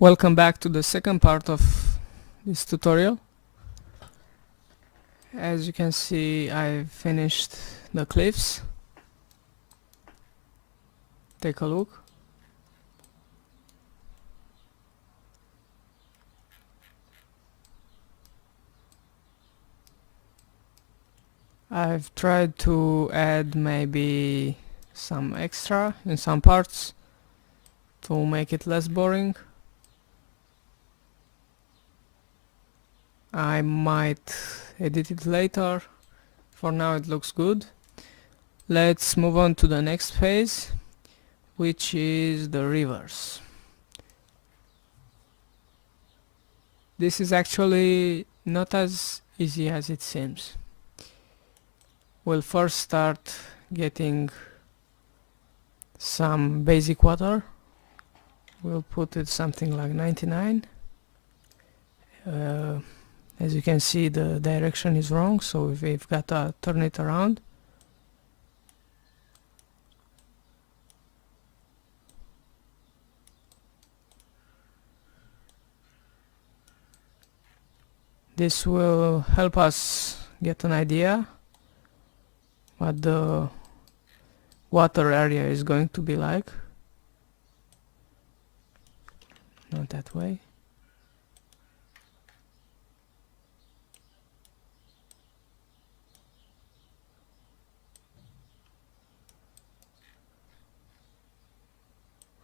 Welcome back to the second part of this tutorial. As you can see, I've finished the cliffs. Take a look. I've tried to add maybe some extra in some parts to make it less boring. I might edit it later. For now it looks good. Let's move on to the next phase, which is the rivers. This is actually not as easy as it seems. We'll first start getting some basic water. We'll put it something like 99. As you can see, the direction is wrong, so we've got to turn it around. This will help us get an idea what the water area is going to be like. Not that way.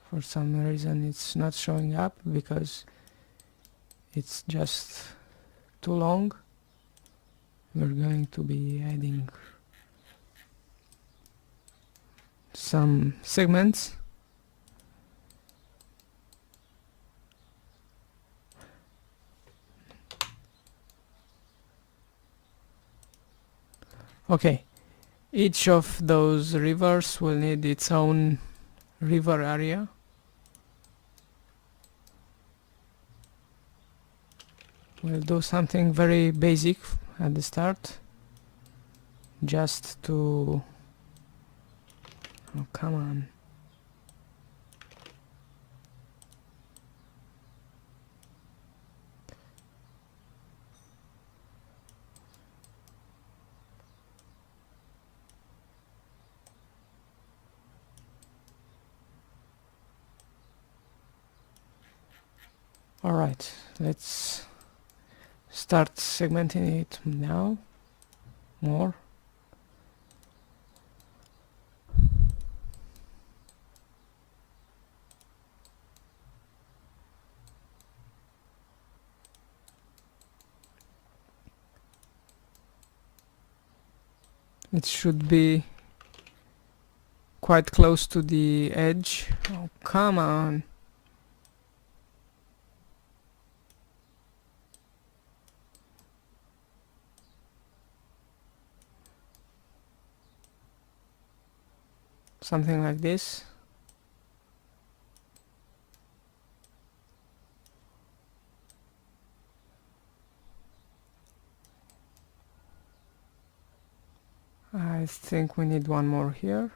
For some reason it's not showing up because it's just too long. We're going to be adding some segments. Okay, each of those rivers will need its own river area. We'll do something very basic at the start, just to... oh, come on. Alright, let's start segmenting it now more. It should be quite close to the edge. Oh, come on. Something like this. I think we need one more here.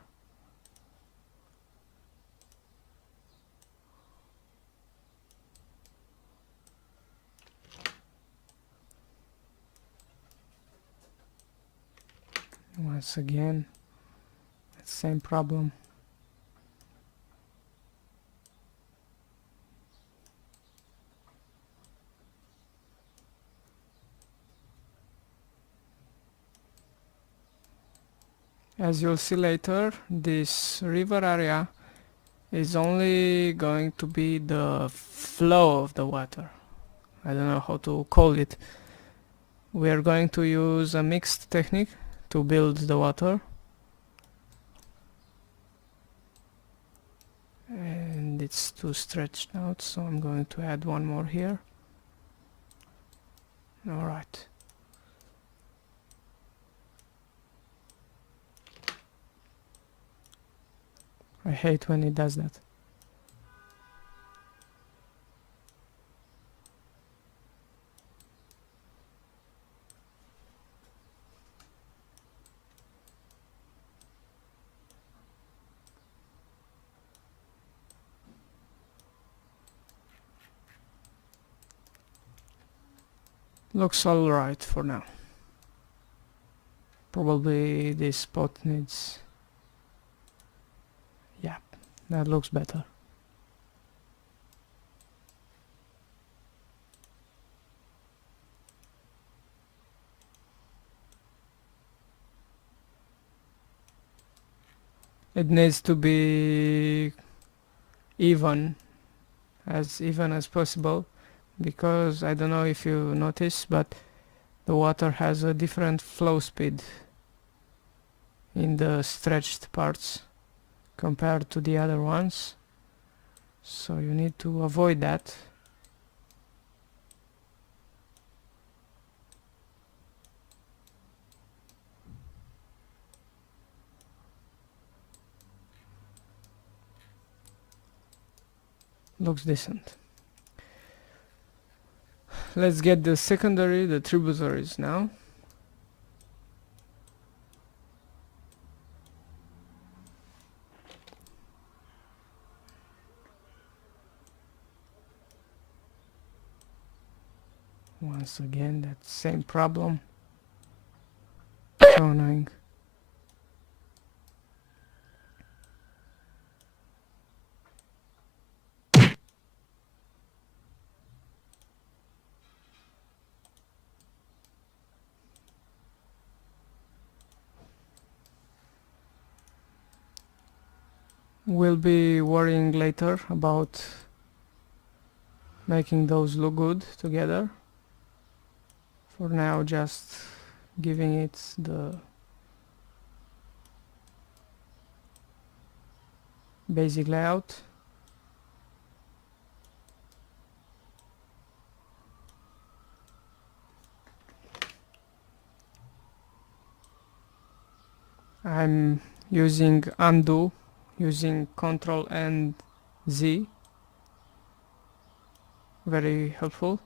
Once again, same problem. As you'll see later, this river area is only going to be the flow of the water. I don't know how to call it. We are going to use a mixed technique to build the water. And it's too stretched out, so I'm going to add one more here. Alright. I hate when it does that. Looks alright for now. Probably this spot needs... yeah, that looks better. It needs to be even as possible, because I don't know if you notice, but the water has a different flow speed in the stretched parts compared to the other ones, so you need to avoid that. Looks decent. Let's get the secondary, the tributaries now. Once again, that same problem. So annoying. We'll be worrying later about making those look good together. For now, just giving it the basic layout. I'm using undo, using Ctrl and Z. Very helpful.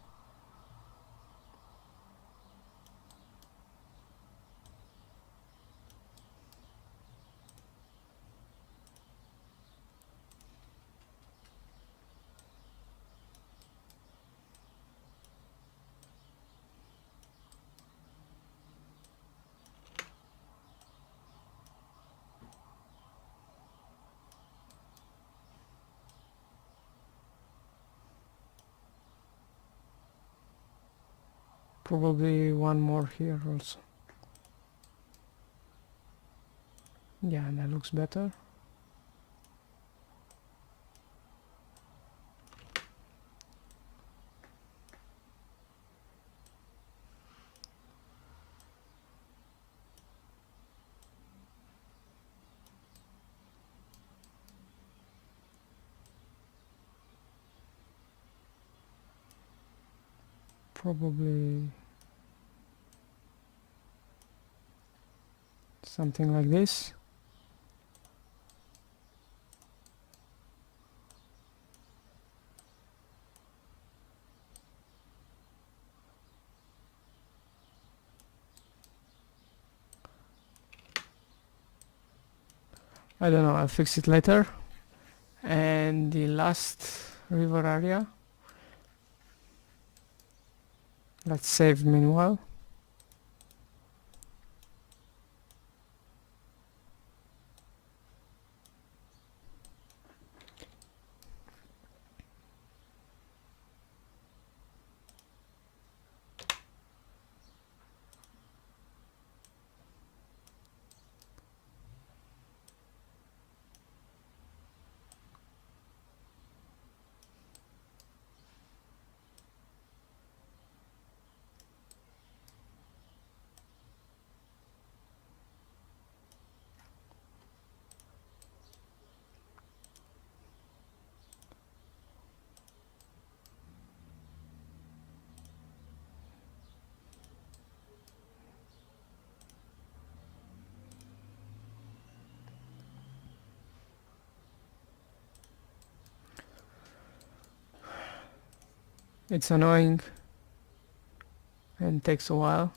Probably one more here also. Yeah, that looks better. Probably something like this. I don't know, I'll fix it later. And the last river area. Let's save meanwhile. It's annoying and takes a while.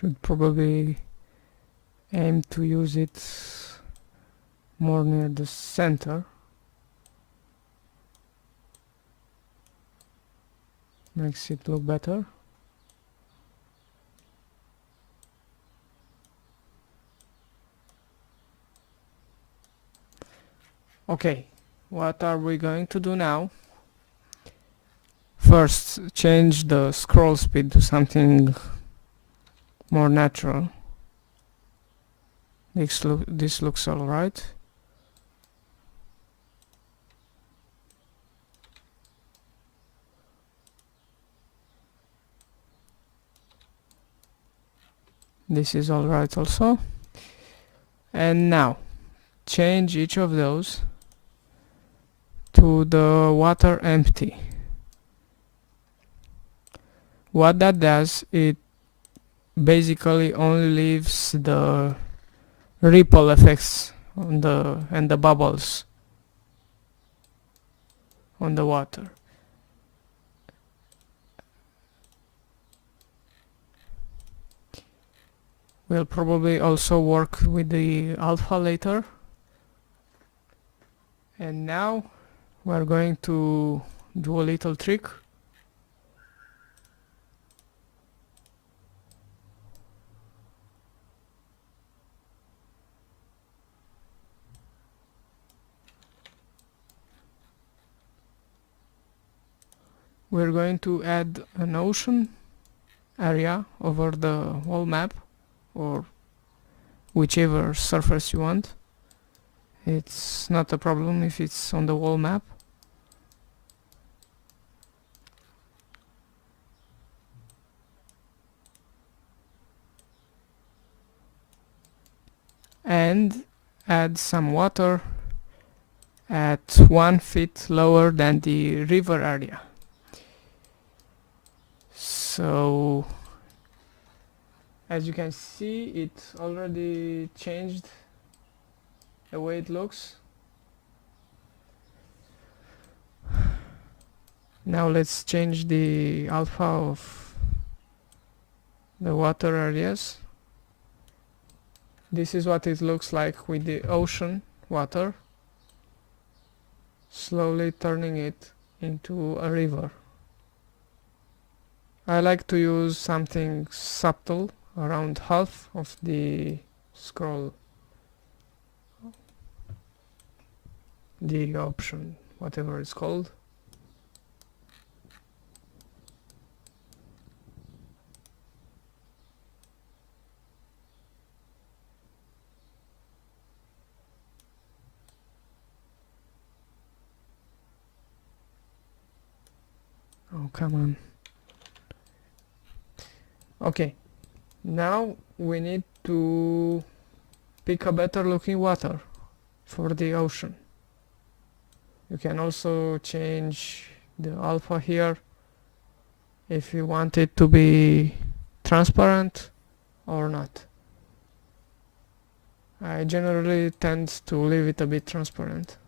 Should probably aim to use it more near the center. Makes it look better. Okay, what are we going to do now? First, change the scroll speed to something more natural. This looks alright. This is alright also. And now, change each of those to the water empty. What that does, it basically only leaves the ripple effects on the bubbles on the water. We'll probably also work with the alpha later. And now we're going to do a little trick. We're going to add an ocean area over the whole map, or whichever surface you want. It's not a problem if it's on the whole map. And add some water at 1 feet lower than the river area. So as you can see, it already changed the way it looks. Now let's change the alpha of the water areas. This is what it looks like with the ocean water, slowly turning it into a river. I like to use something subtle, around half of the scroll, the option, whatever it's called. Oh, come on. Okay, now we need to pick a better looking water for the ocean. You can also change the alpha here if you want it to be transparent or not. I generally tend to leave it a bit transparent.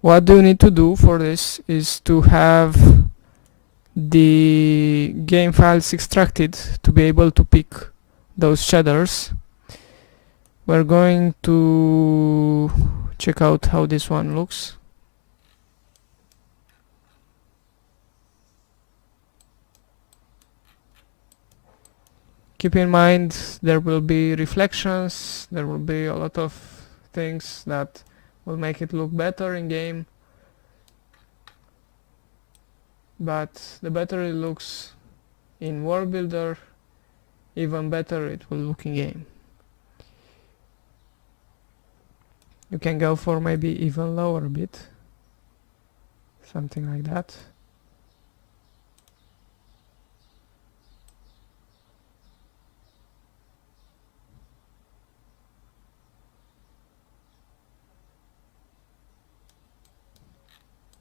What you need to do for this is to have the game files extracted to be able to pick those shaders. We're going to check out how this one looks. Keep in mind there will be reflections, there will be a lot of things that will make it look better in game, but the better it looks in World Builder, even better it will look in game. You can go for maybe even lower bit, something like that.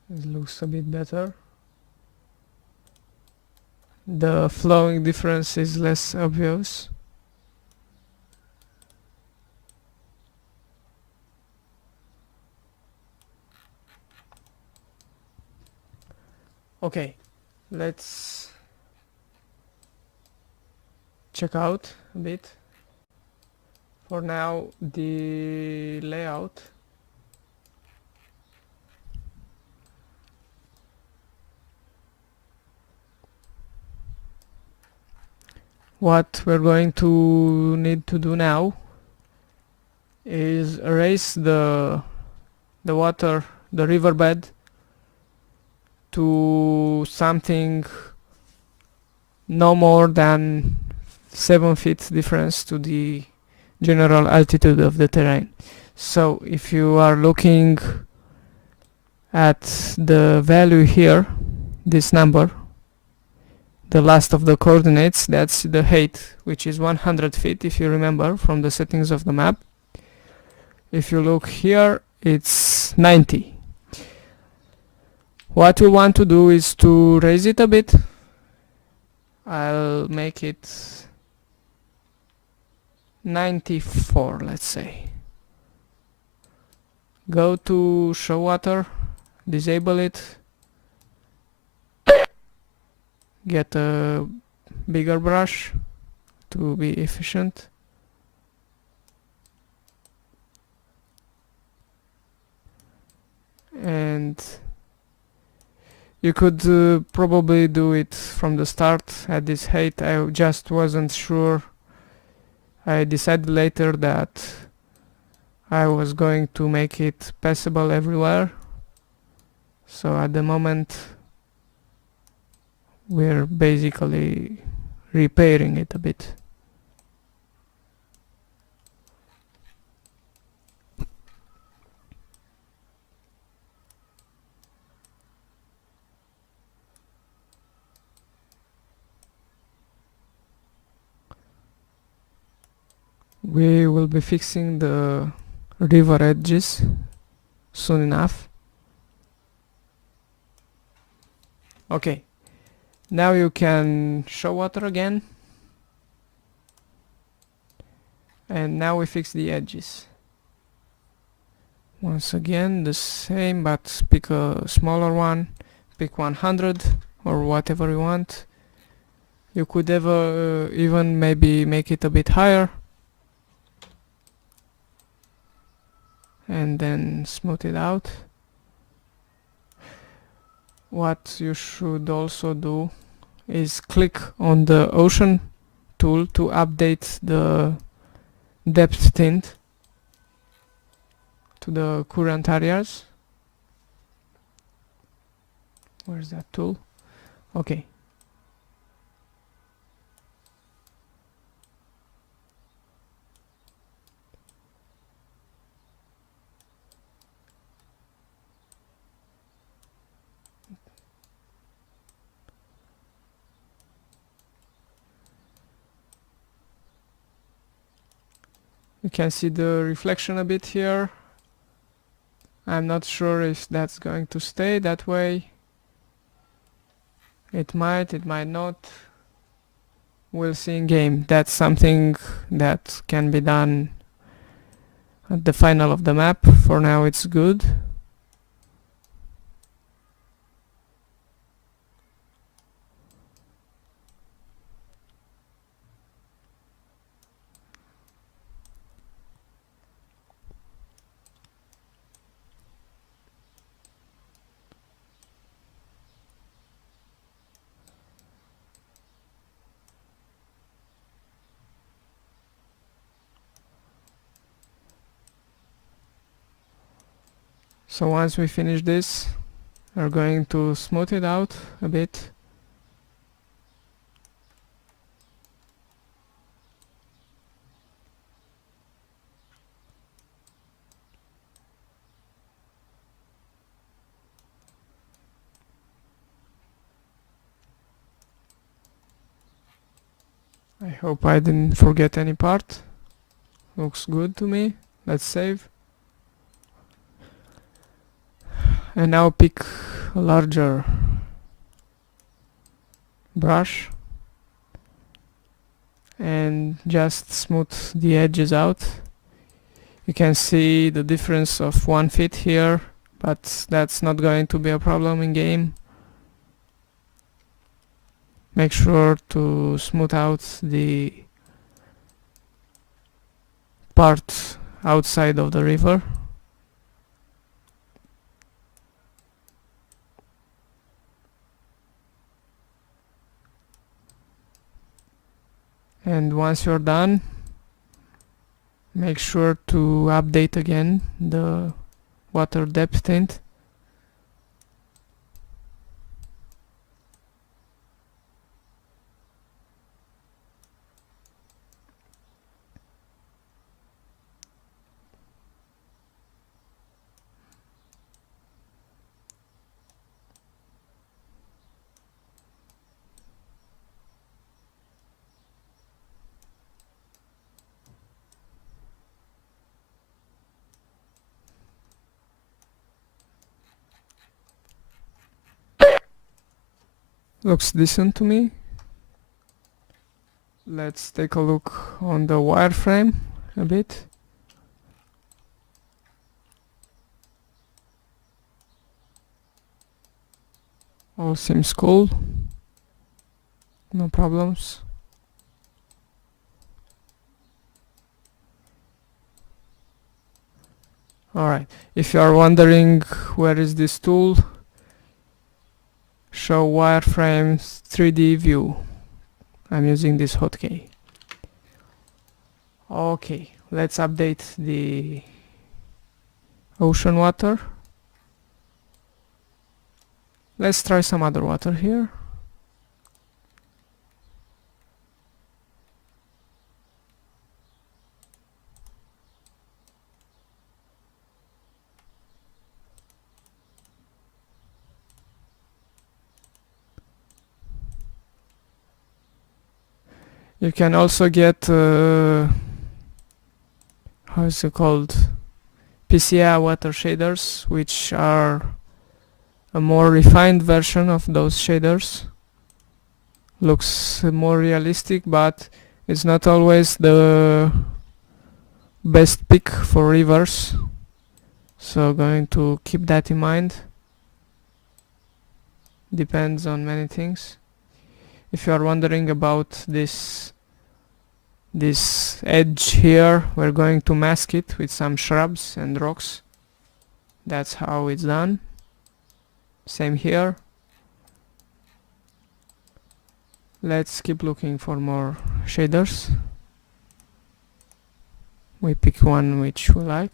It looks a bit better. The flowing difference is less obvious. Okay, let's check out a bit. For now, the layout. What we're going to need to do now is raise the water, the riverbed, to something no more than 7 feet difference to the general altitude of the terrain. So if you are looking at the value here, this number, the last of the coordinates, that's the height, which is 100 feet if you remember from the settings of the map. If you look here, it's 90. What we want to do is to raise it a bit. I'll make it 94, let's say. Go to show water, disable it, get a bigger brush to be efficient. And you could probably do it from the start at this height. I just wasn't sure. I decided later that I was going to make it passable everywhere. So at the moment we're basically repairing it a bit. We will be fixing the river edges soon enough. Okay, now you can show water again. And now we fix the edges. Once again the same, but pick a smaller one. Pick 100 or whatever you want. You could even maybe make it a bit higher. And then smooth it out. What you should also do is click on the ocean tool to update the depth tint to the current areas. Where's that tool? Okay. You can see the reflection a bit here. I'm not sure if that's going to stay that way. It might not. We'll see in game. That's something that can be done at the final of the map. For now it's good. So once we finish this, we're going to smooth it out a bit. I hope I didn't forget any part. Looks good to me. Let's save. And now pick a larger brush and just smooth the edges out. You can see the difference of 1 feet here, but that's not going to be a problem in game. Make sure to smooth out the part outside of the river. And once you're done, make sure to update again the water depth tint. Looks decent to me. Let's take a look on the wireframe a bit. All seems cool. No problems. Alright, if you are wondering where is this tool, show wireframes 3D view. I'm using this hotkey. Okay, let's update the ocean water. Let's try some other water here. You can also get how is it called, PCA water shaders, which are a more refined version of those shaders. Looks more realistic, but it's not always the best pick for rivers, so going to keep that in mind. Depends on many things. If you are wondering about this edge here, we're going to mask it with some shrubs and rocks. That's how it's done. Same here. Let's keep looking for more shaders. We pick one which we like.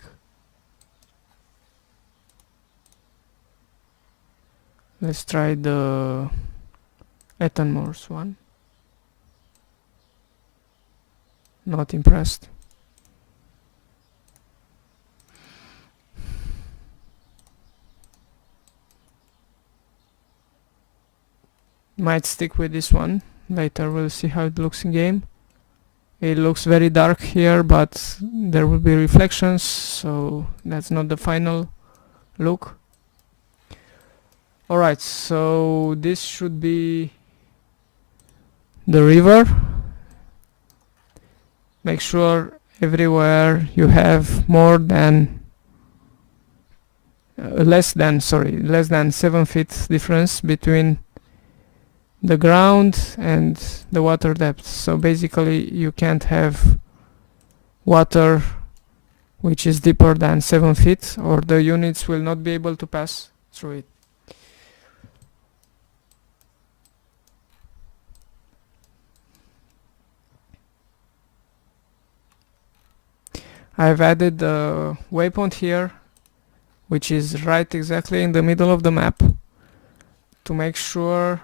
Let's try the Ethanmore's one. Not impressed. Might stick with this one. Later we'll see how it looks in game. It looks very dark here, but there will be reflections, so that's not the final look. Alright, so this should be the river. Make sure everywhere you have less than 7 feet difference between the ground and the water depth. So basically you can't have water which is deeper than 7 feet, or the units will not be able to pass through it. I've added a waypoint here, which is right exactly in the middle of the map, to make sure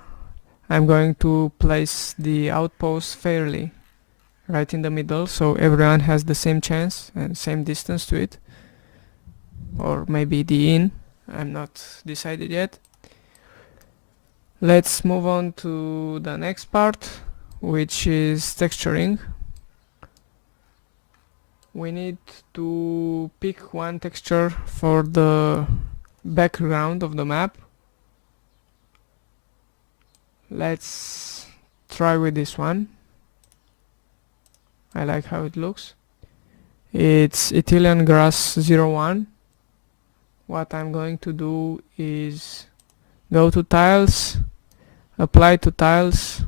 I'm going to place the outpost fairly right in the middle, so everyone has the same chance and same distance to it, or maybe the inn. I'm not decided yet. Let's move on to the next part, which is texturing. We need to pick one texture for the background of the map. Let's try with this one. I like how it looks. It's Ethylene Grass 01. What I'm going to do is go to tiles, apply to tiles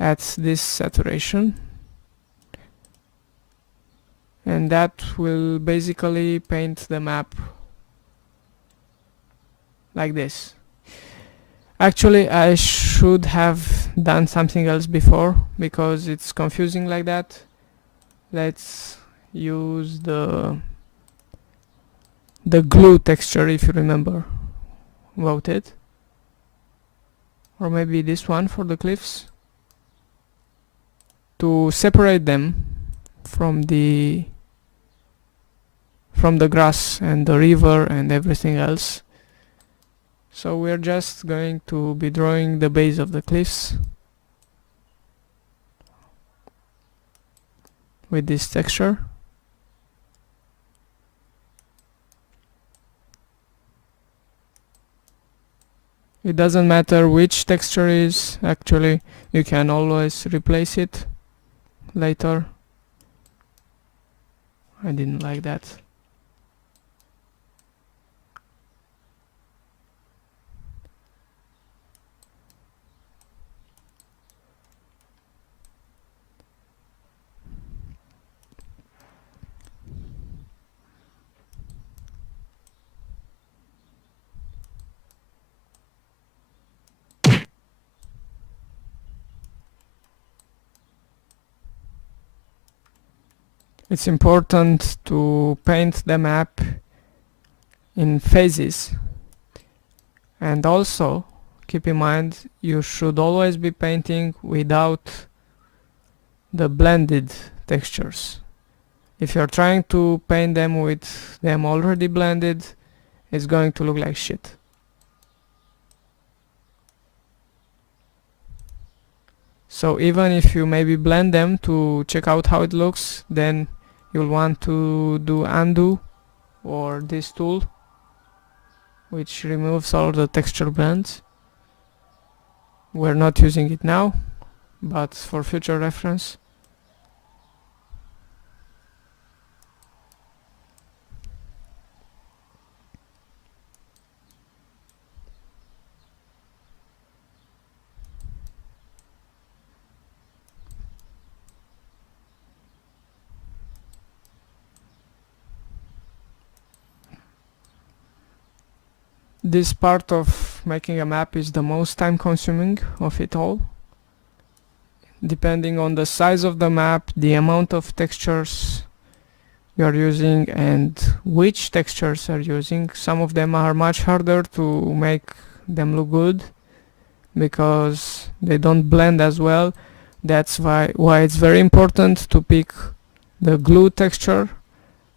at this saturation. and that will basically paint the map like this. Actually, I should have done something else before because it's confusing like that. Let's use the glue texture, if you remember. Vote it. Or maybe this one for the cliffs. To separate them from the grass and the river and everything else. So we're just going to be drawing the base of the cliffs with this texture. It doesn't matter which texture is, actually you can always replace it later. I didn't like that. It's important to paint the map in phases, and also keep in mind you should always be painting without the blended textures. If you're trying to paint them with them already blended, it's going to look like shit. So even if you maybe blend them to check out how it looks, then you'll want to do undo or this tool which removes all the texture blends. We're not using it now, but for future reference. This part of making a map is the most time consuming of it all. Depending on the size of the map, the amount of textures you are using and which textures are using. Some of them are much harder to make them look good because they don't blend as well. That's why it's very important to pick the glue texture,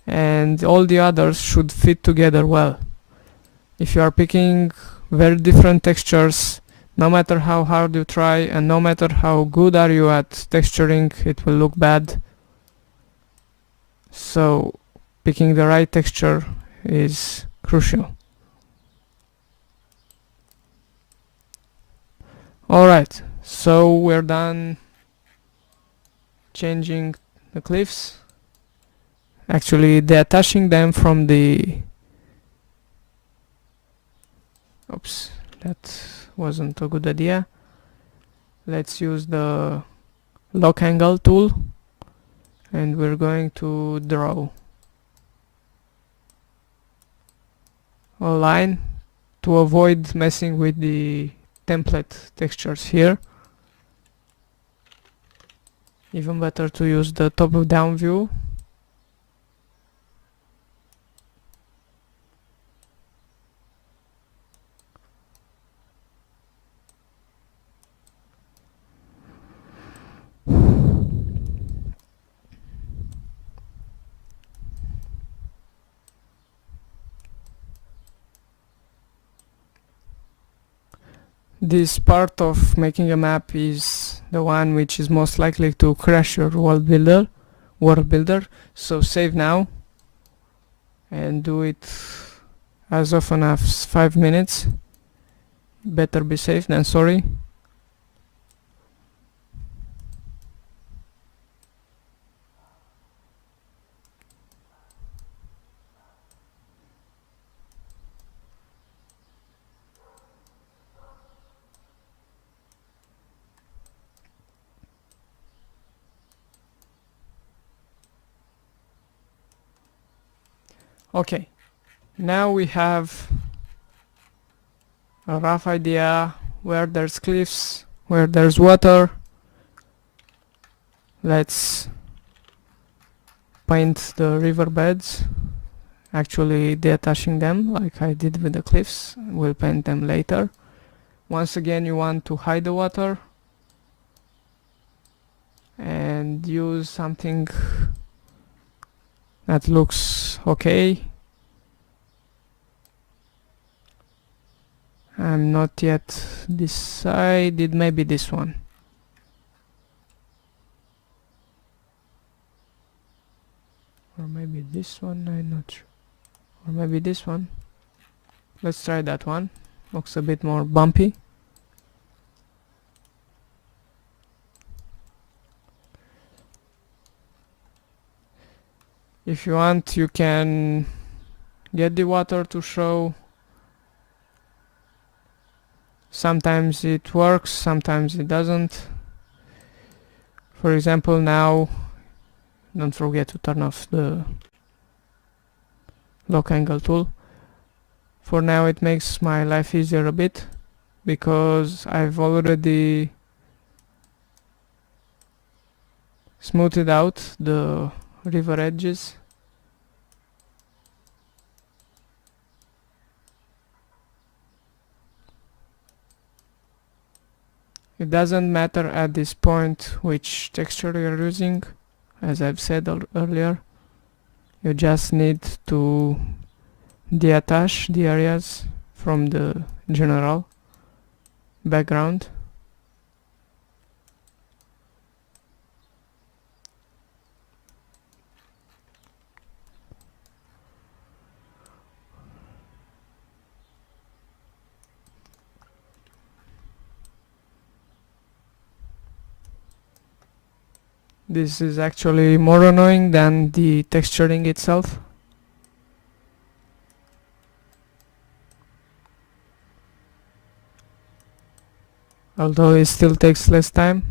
and all the others should fit together well. If you are picking very different textures, no matter how hard you try and no matter how good are you at texturing, it will look bad. So picking the right texture is crucial. Alright, so we're done changing the cliffs, actually detaching them from the oops, that wasn't a good idea. Let's use the lock angle tool and we're going to draw a line to avoid messing with the template textures here. Even better to use the top down view. This part of making a map is the one which is most likely to crash your world builder. So save now and do it as often as 5 minutes. Better be safe than sorry. Okay, now we have a rough idea where there's cliffs, where there's water. Let's paint the riverbeds, actually detaching them like I did with the cliffs. We'll paint them later. Once again, you want to hide the water and use something that looks okay. I'm not yet decided, maybe this one. Or maybe this one, I'm not sure. Or maybe this one. Let's try that one. Looks a bit more bumpy. If you want, you can get the water to show. Sometimes it works, sometimes it doesn't. For example, now don't forget to turn off the lock angle tool. For now it makes my life easier a bit because I've already smoothed out the river edges. It doesn't matter at this point which texture you're using, as I've said earlier. You just need to detach the areas from the general background. This is actually more annoying than the texturing itself. Although it still takes less time.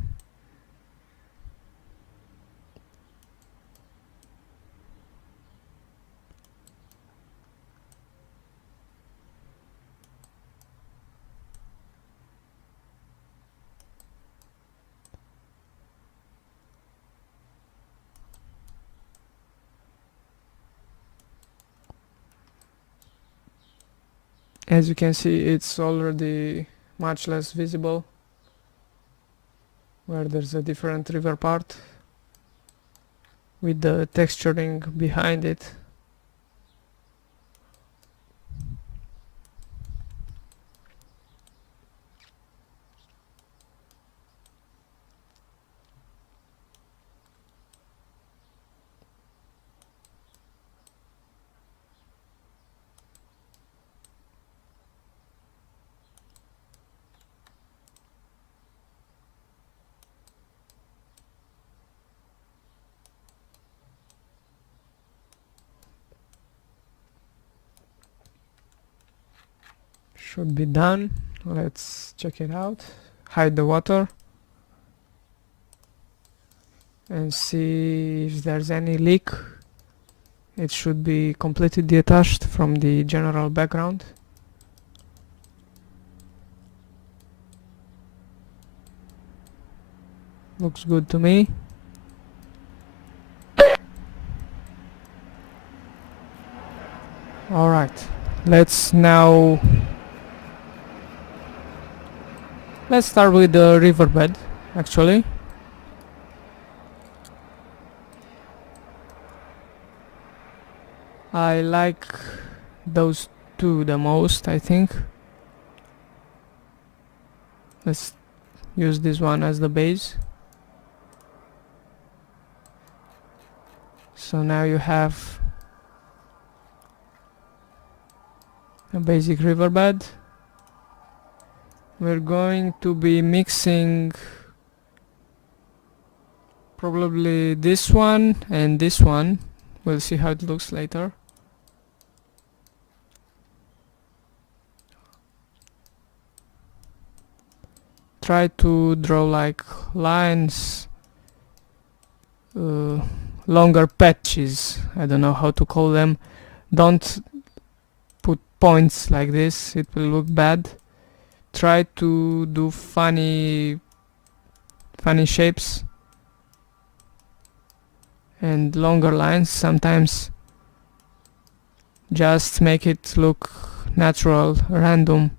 As you can see, it's already much less visible where there's a different river part with the texturing behind it. Should be done. Let's check it out. Hide the water and see if there's any leak. It should be completely detached from the general background. Looks good to me. Alright, let's start with the riverbed, actually. I like those two the most, I think. Let's use this one as the base. So now you have a basic riverbed. We're going to be mixing probably this one and this one. We'll see how it looks later. Try to draw like lines, longer patches, I don't know how to call them, Don't put points like this, it will look bad. Try to do funny shapes and longer lines. Sometimes just make it look natural, random.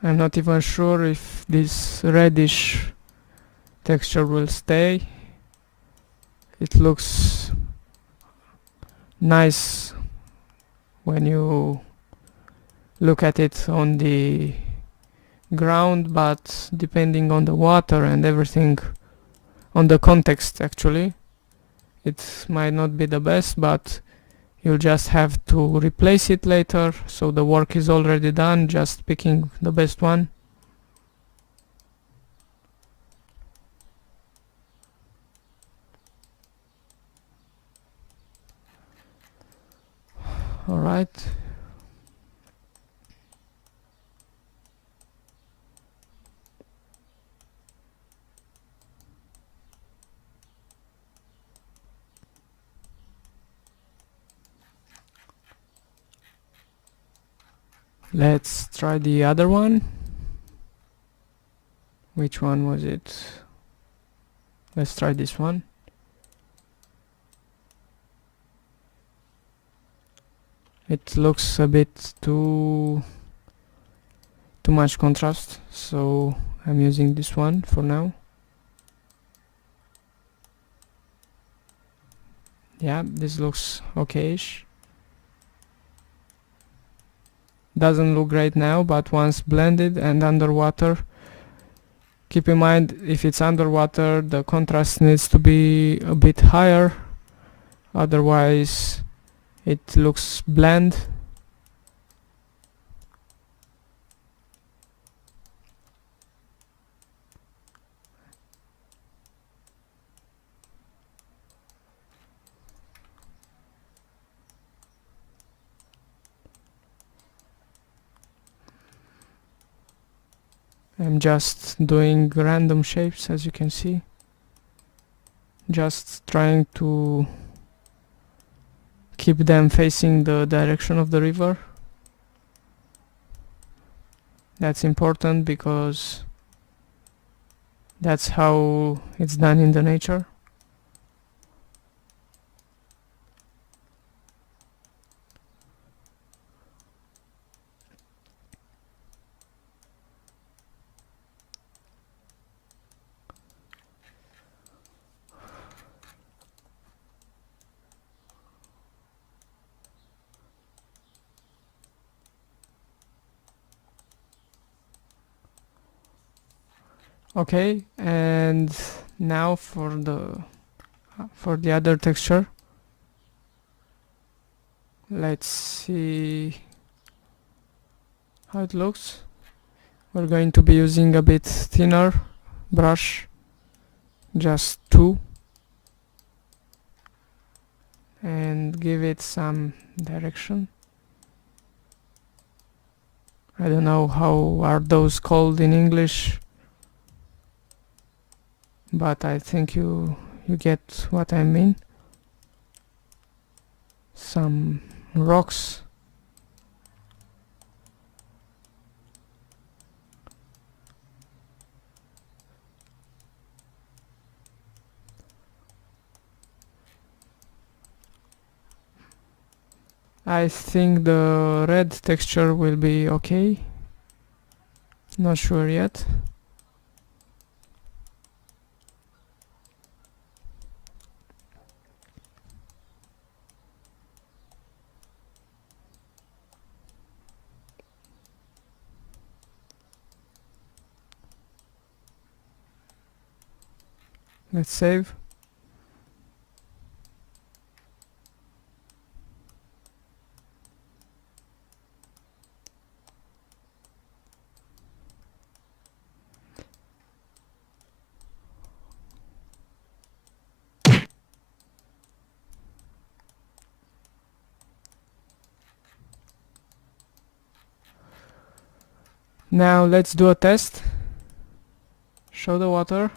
I'm not even sure if this reddish texture will stay. It looks nice when you look at it on the ground, but depending on the water and everything, on the context actually, it might not be the best, but you'll just have to replace it later, so the work is already done, just picking the best one. Alright. Let's try the other one. Which one was it? Let's try this one. It looks a bit too much contrast, so I'm using this one for now. Yeah, this looks okay-ish. Doesn't look great now, but once blended and underwater, keep in mind if it's underwater the contrast needs to be a bit higher, otherwise it looks bland. I'm just doing random shapes, as you can see. Just trying to keep them facing the direction of the river. That's important because that's how it's done in the nature. Okay, and now for the other texture. Let's see how it looks. We're going to be using a bit thinner brush, just 2, and give it some direction. I don't know how are those called in English, but I think you get what I mean. Some rocks. I think the red texture will be okay. Not sure yet. Let's save. Now let's do a test. Show the water.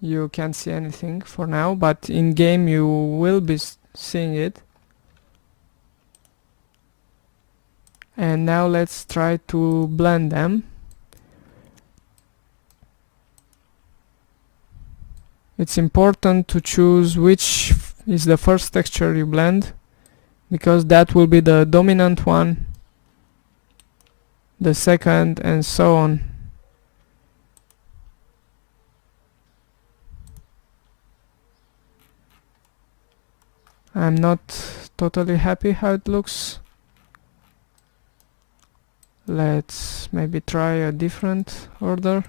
You can't see anything for now, but in game you will be seeing it. And now let's try to blend them. It's important to choose which is the first texture you blend, because that will be the dominant one, the second, and so on. I'm not totally happy how it looks. Let's maybe try a different order.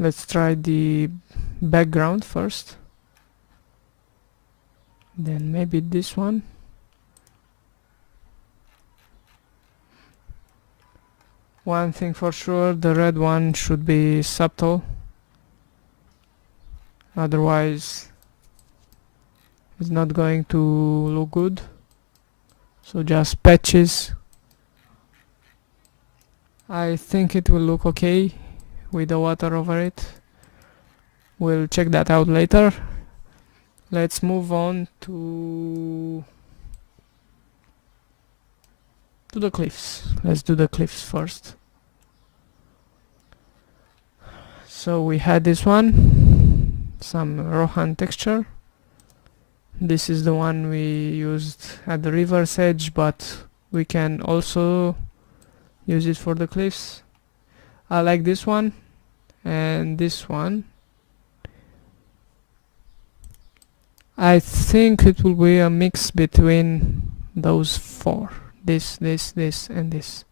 Let's try the background first, then maybe this one. One thing for sure, the red one should be subtle, otherwise it's not going to look good. So just patches. I think it will look okay with the water over it. We'll check that out later. Let's move on to the cliffs. Let's do the cliffs first. So we had this one, some Rohan texture. This is the one we used at the river's edge, but we can also use it for the cliffs. I like this one and this one. I think it will be a mix between those four. This, and this.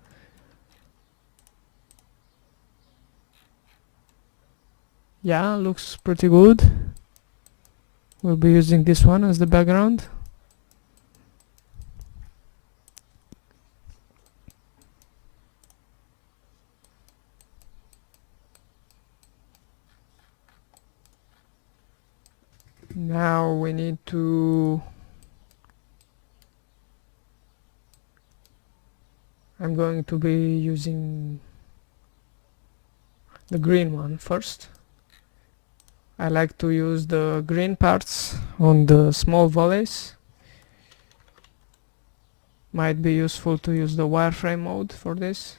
Yeah, looks pretty good. We'll be using this one as the background. Now we need to... I'm going to be using the green one first. I like to use the green parts on the small volleys. Might be useful to use the wireframe mode for this,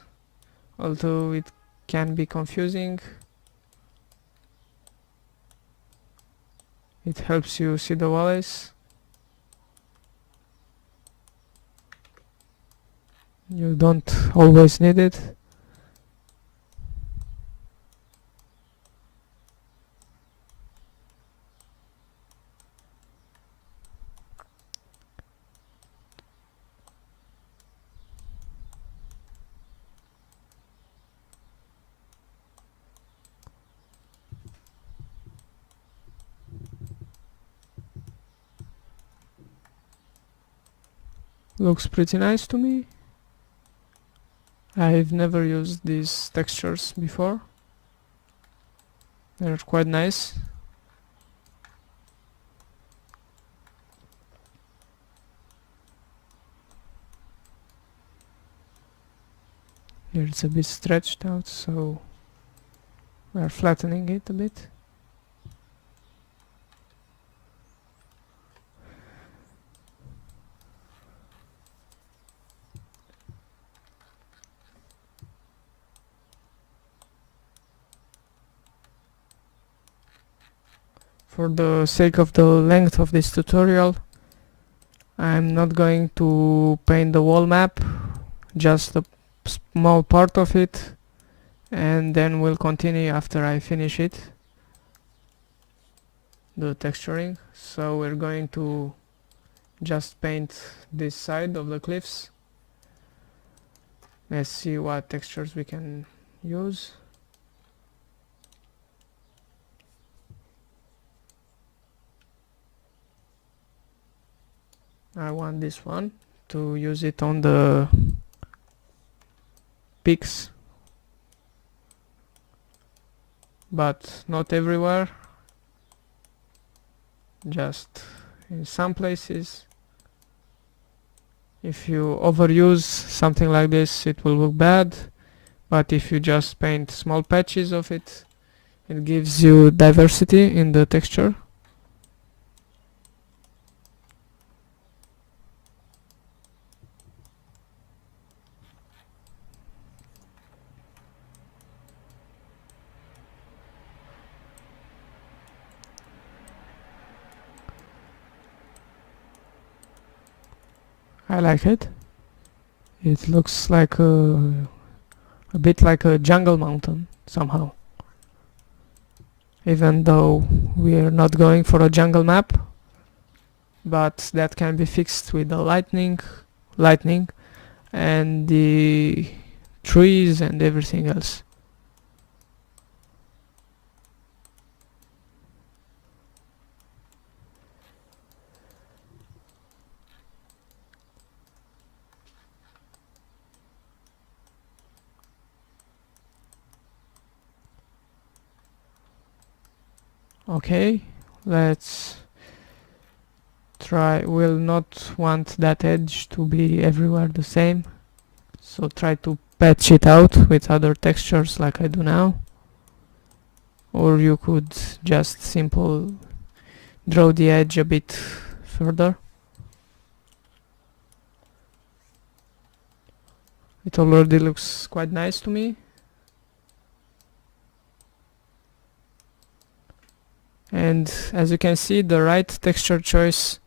although it can be confusing. It helps you see the volleys. You don't always need it. Looks pretty nice to me. I've never used these textures before. They're quite nice. Here it's a bit stretched out, so we are flattening it a bit. For the sake of the length of this tutorial, I'm not going to paint the wall map, just a small part of it, and then we'll continue after I finish it, the texturing. So we're going to just paint this side of the cliffs. Let's see what textures we can use. I want this one to use it on the peaks, but not everywhere, just in some places. If you overuse something like this, it will look bad, but if you just paint small patches of it, it gives you diversity in the texture. I like it. It looks like a bit like a jungle mountain somehow. Even though we're not going for a jungle map, but that can be fixed with the lightning and the trees and everything else. Okay, let's try. We'll not want that edge to be everywhere the same, so try to patch it out with other textures like I do now, or you could just simple draw the edge a bit further. It already looks quite nice to me. And as you can see, the right texture choice,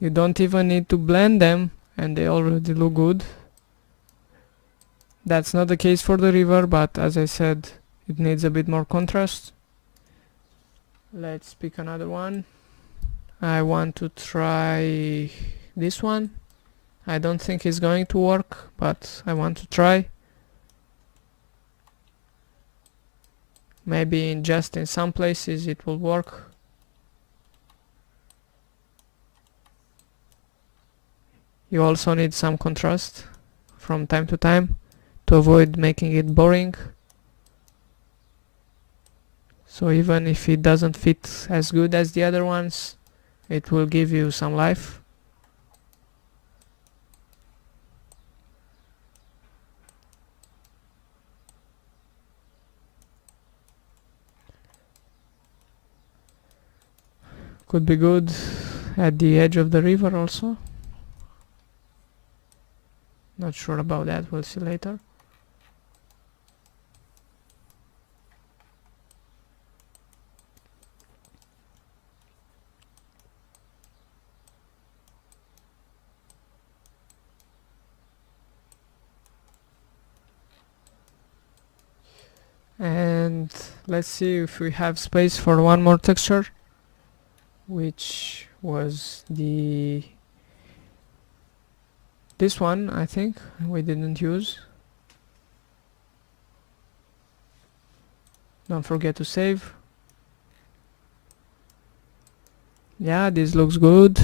you don't even need to blend them and they already look good. That's not the case for the river, but as I said, it needs a bit more contrast. Let's pick another one. I want to try this one. I don't think it's going to work, but I want to try. Maybe just in some places it will work. You also need some contrast from time to time to avoid making it boring. So even if it doesn't fit as good as the other ones, it will give you some life. Could be good at the edge of the river also. Not sure about that, we'll see later. And let's see if we have space for one more texture, which was this one. I think we didn't use. Don't forget to save. Yeah, this looks good.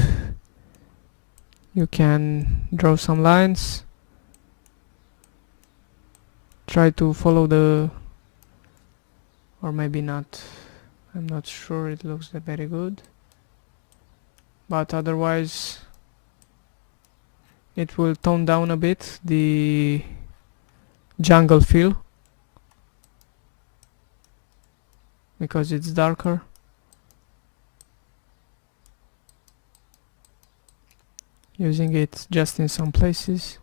You can draw some lines, try to follow the, or maybe not, I'm not sure, it looks very good, but otherwise it will tone down a bit the jungle feel because it's darker. Using it just in some places.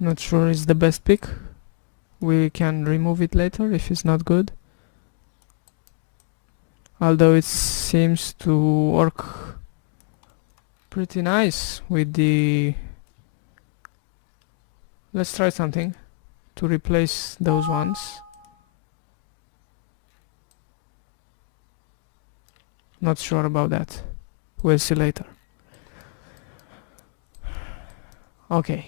Not sure it's the best pick. We can remove it later if it's not good. Although it seems to work pretty nice with the... Let's try something to replace those ones. Not sure about that. We'll see later. Okay.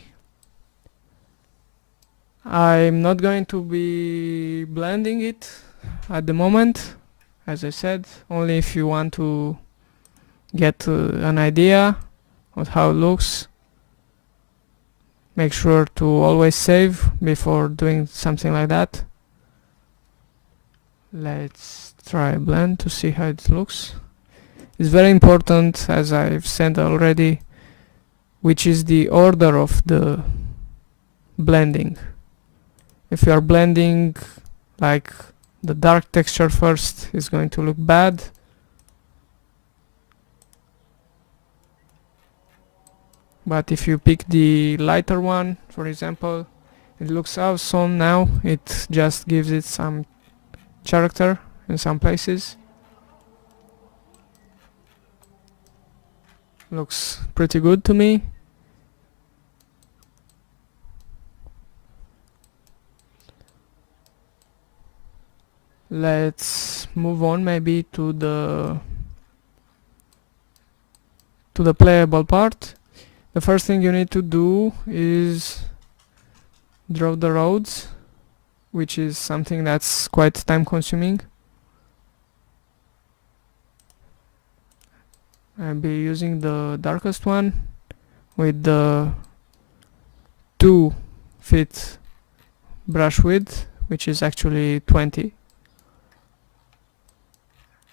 I'm not going to be blending it at the moment. As I said, only if you want to get an idea of how it looks. Make sure to always save before doing something like that. Let's try blend to see how it looks. It's very important, as I've said already, which is the order of the blending. If you are blending like the dark texture first, it's going to look bad. But if you pick the lighter one, for example, it looks awesome now. It just gives it some character in some places. Looks pretty good to me. Let's move on maybe to the playable part. The first thing you need to do is draw the roads, which is something that's quite time consuming. I'll be using the darkest one with the 2 feet brush width, which is actually 20.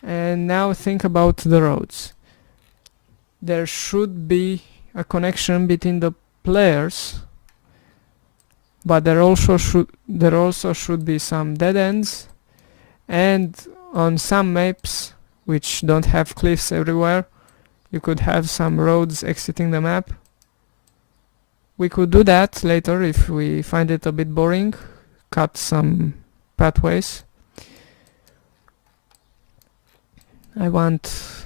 And now think about the roads. There should be a connection between the players, but there also should be some dead ends, and on some maps which don't have cliffs everywhere, you could have some roads exiting the map. We could do that later if we find it a bit boring, cut some pathways. I want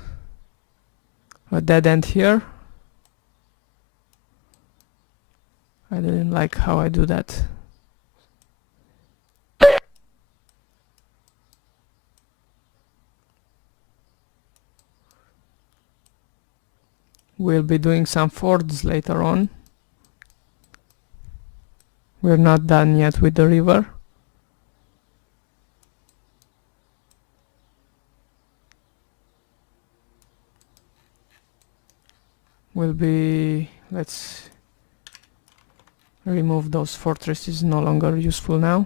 a dead end here. I didn't like how I do that. We'll be doing some fords later on. We're not done yet with the river. Let's remove those fortresses, no longer useful now.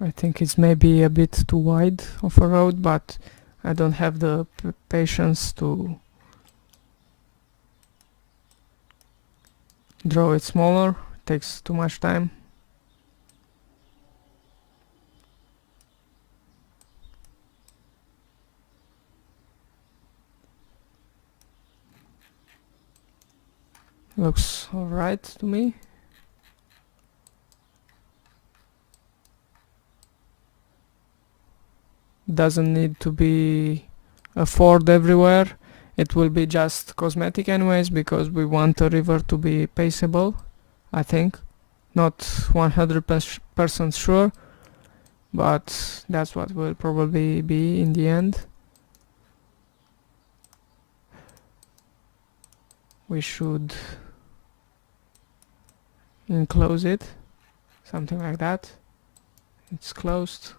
I think it's maybe a bit too wide of a road, but I don't have the patience to draw it smaller. It takes too much time. Looks alright to me. Doesn't need to be a ford everywhere. It will be just cosmetic anyways, because we want the river to be paceable, I think. Not 100% sure, but that's what will probably be in the end. We should enclose it, something like that. It's closed.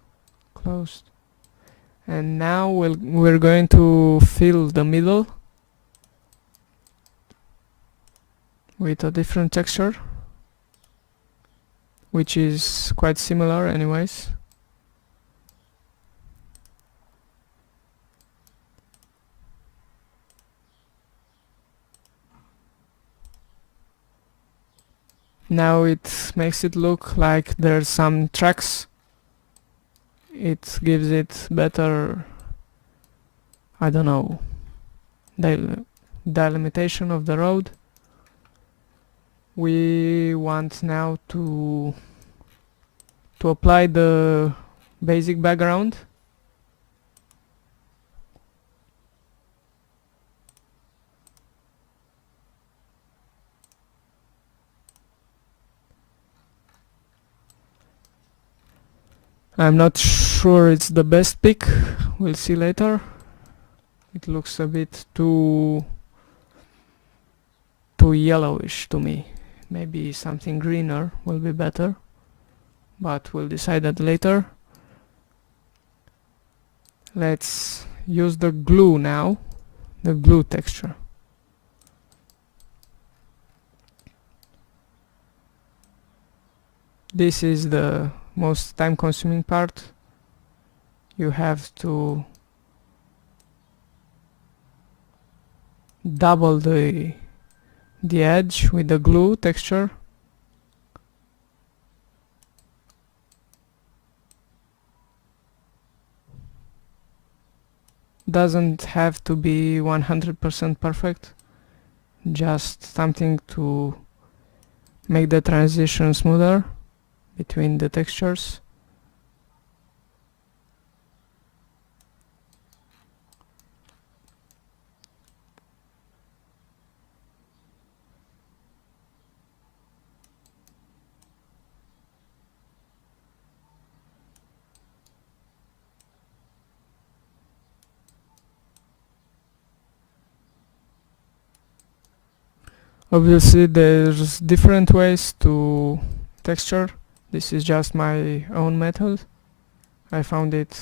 And now we're going to fill the middle with a different texture, which is quite similar anyways. Now it makes it look like there's some tracks. It gives it better, I don't know, delimitation of the road. We want now to apply the basic background. I'm not sure it's the best pick, we'll see later. It looks a bit too yellowish to me. Maybe something greener will be better, but we'll decide that later. Let's use the glue now, the glue texture. This is the most time consuming part. You have to double the edge with the glue texture. Doesn't have to be 100% perfect, just something to make the transition smoother between the textures. Obviously there's different ways to texture. This is just my own method. I found it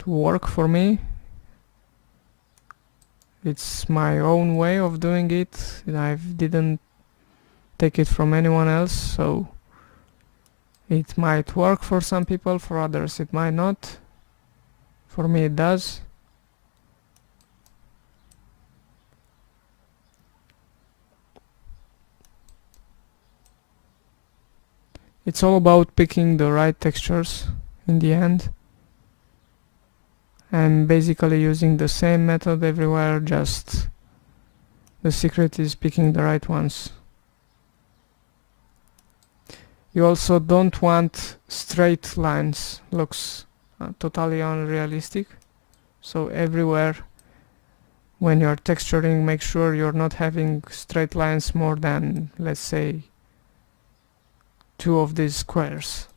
to work for me. It's my own way of doing it, and I didn't take it from anyone else, so it might work for some people, for others it might not. For me it does. It's all about picking the right textures in the end. I'm basically using the same method everywhere, just the secret is picking the right ones. You also don't want straight lines, looks totally unrealistic. So everywhere when you're texturing, make sure you're not having straight lines more than, let's say, 2 of these squares.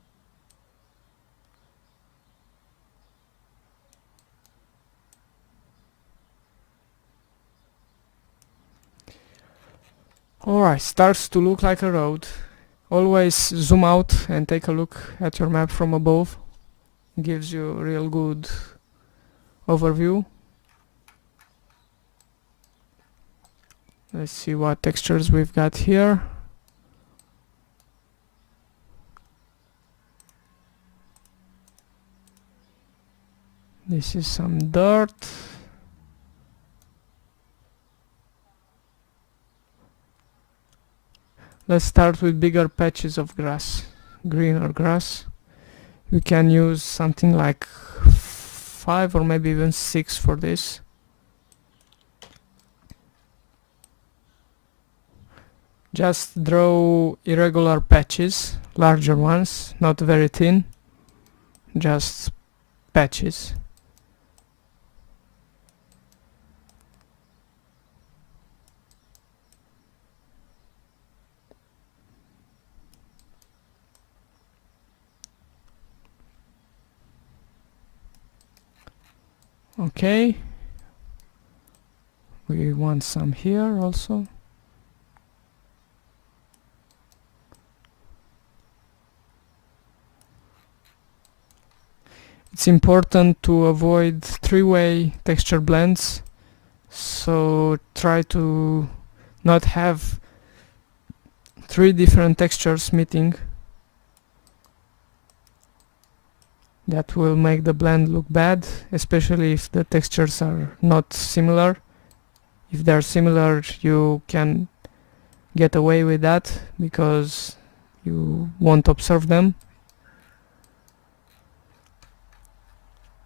Alright, starts to look like a road. Always zoom out and take a look at your map from above. Gives you a real good overview. Let's see what textures we've got here. This is some dirt. Let's start with bigger patches of grass, greener grass. We can use something like 5 or maybe even 6 for this. Just draw irregular patches, larger ones, not very thin, just patches. Okay, we want some here also. It's important to avoid three-way texture blends, so try to not have 3 different textures meeting. That will make the blend look bad, especially if the textures are not similar. If they're similar, you can get away with that because you won't observe them.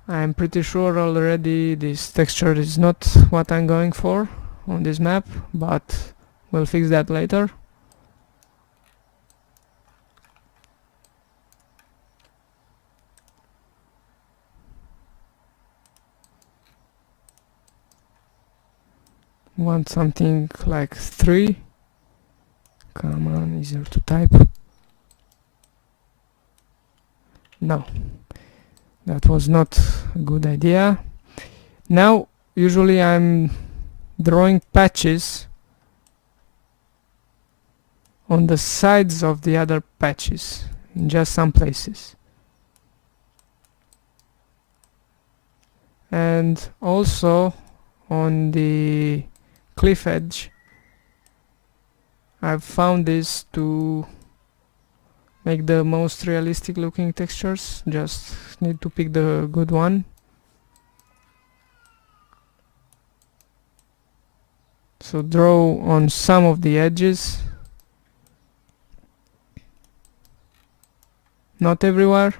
I'm pretty sure already this texture is not what I'm going for on this map, but we'll fix that later. Want something like 3. Come on, easier to type. No, that was not a good idea. Now, usually I'm drawing patches on the sides of the other patches in just some places. And also on the cliff edge I've found this to make the most realistic looking textures. Just need to pick the good one. So draw on some of the edges, not everywhere.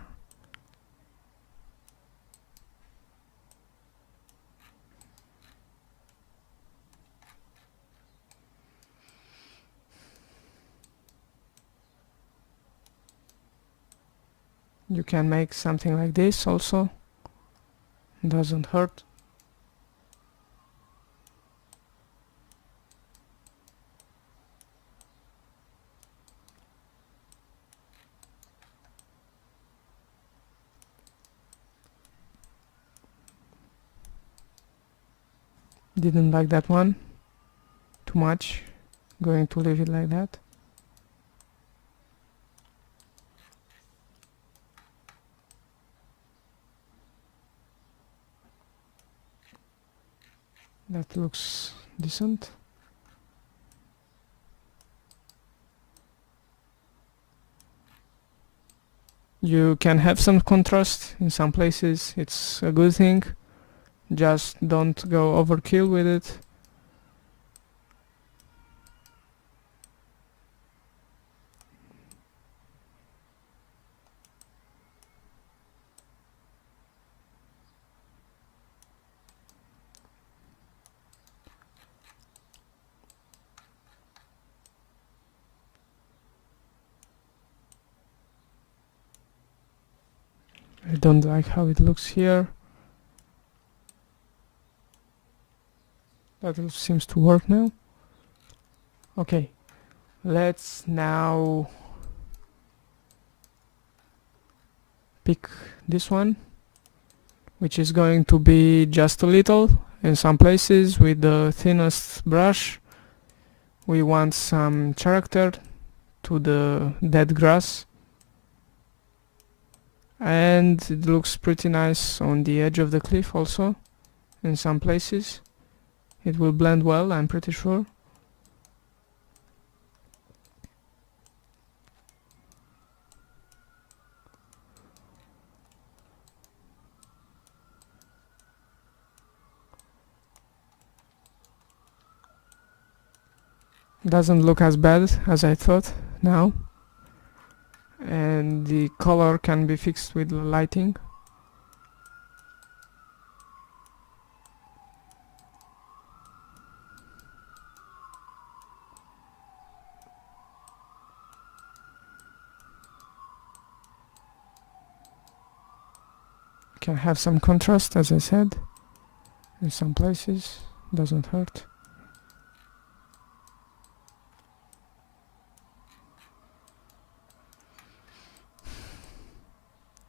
You can make something like this also, doesn't hurt. Didn't like that one too much, going to leave it like that. That looks decent. You can have some contrast in some places, it's a good thing. Just don't go overkill with it. I don't like how it looks here. That seems to work now. Okay, let's now pick this one, which is going to be just a little in some places with the thinnest brush. We want some character to the dead grass, and it looks pretty nice on the edge of the cliff also in some places. It will blend well, I'm pretty sure. Doesn't look as bad as I thought now, and the color can be fixed with lighting. Can have some contrast, as I said, in some places, doesn't hurt.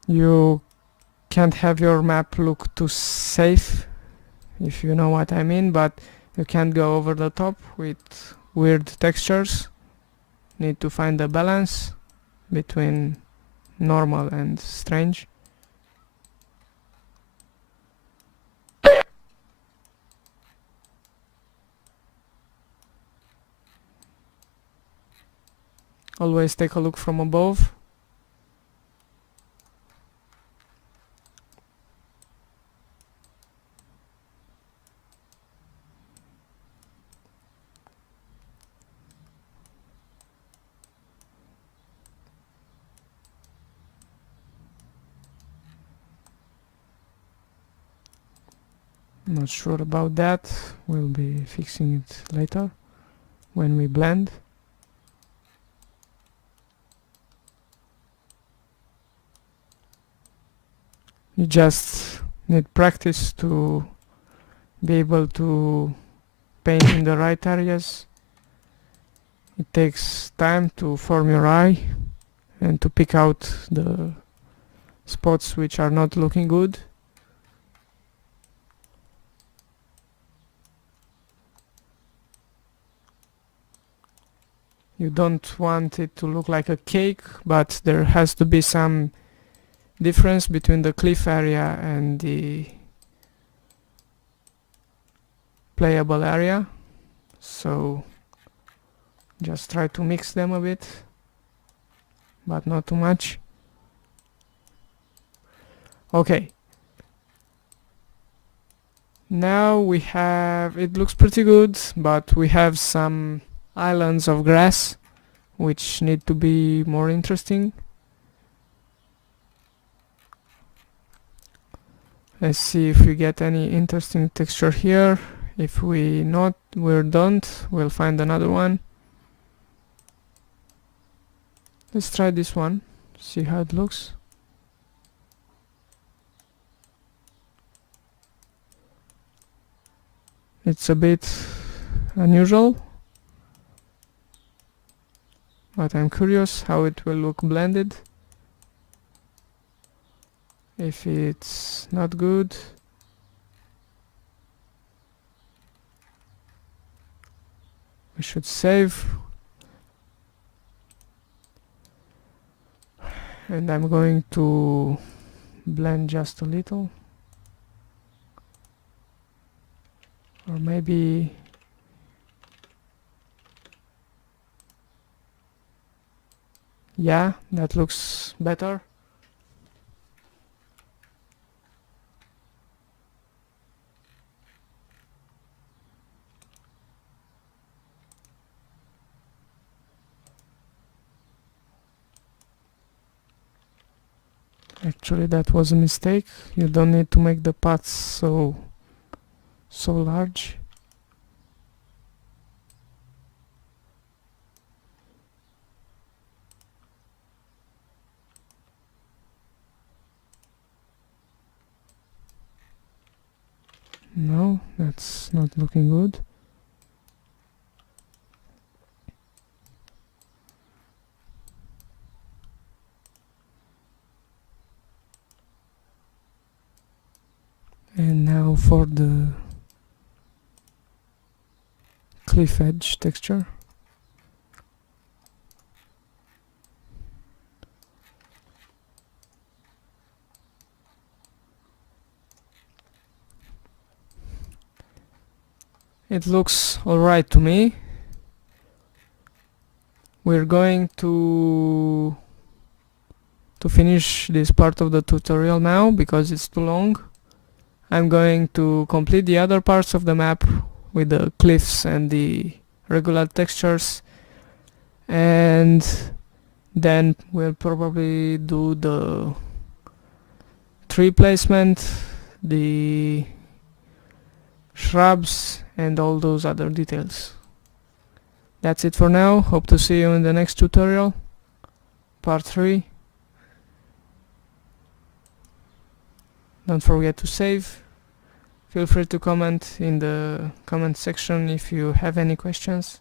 You can't have your map look too safe, if you know what I mean, but you can't go over the top with weird textures. Need to find the balance between normal and strange. Always take a look from above. Not sure about that, we'll be fixing it later when we blend. You just need practice to be able to paint in the right areas. It takes time to form your eye and to pick out the spots which are not looking good. You don't want it to look like a cake, but there has to be some difference between the cliff area and the playable area, so just try to mix them a bit, but not too much. Okay, now we have, it looks pretty good, but we have some islands of grass which need to be more interesting. Let's see if we get any interesting texture here. If we don't, we'll find another one. Let's try this one, see how it looks. It's a bit unusual, but I'm curious how it will look blended. If it's not good, we should save. And I'm going to blend just a little. Or maybe yeah, that looks better. Actually, that was a mistake. You don't need to make the paths so large. No, that's not looking good. And now for the cliff edge texture. It looks alright to me. We're going to finish this part of the tutorial now because it's too long. I'm going to complete the other parts of the map with the cliffs and the regular textures, and then we'll probably do the tree placement, the shrubs, and all those other details. That's it for now. Hope to see you in the next tutorial, part 3. Don't forget to save. Feel free to comment in the comment section if you have any questions.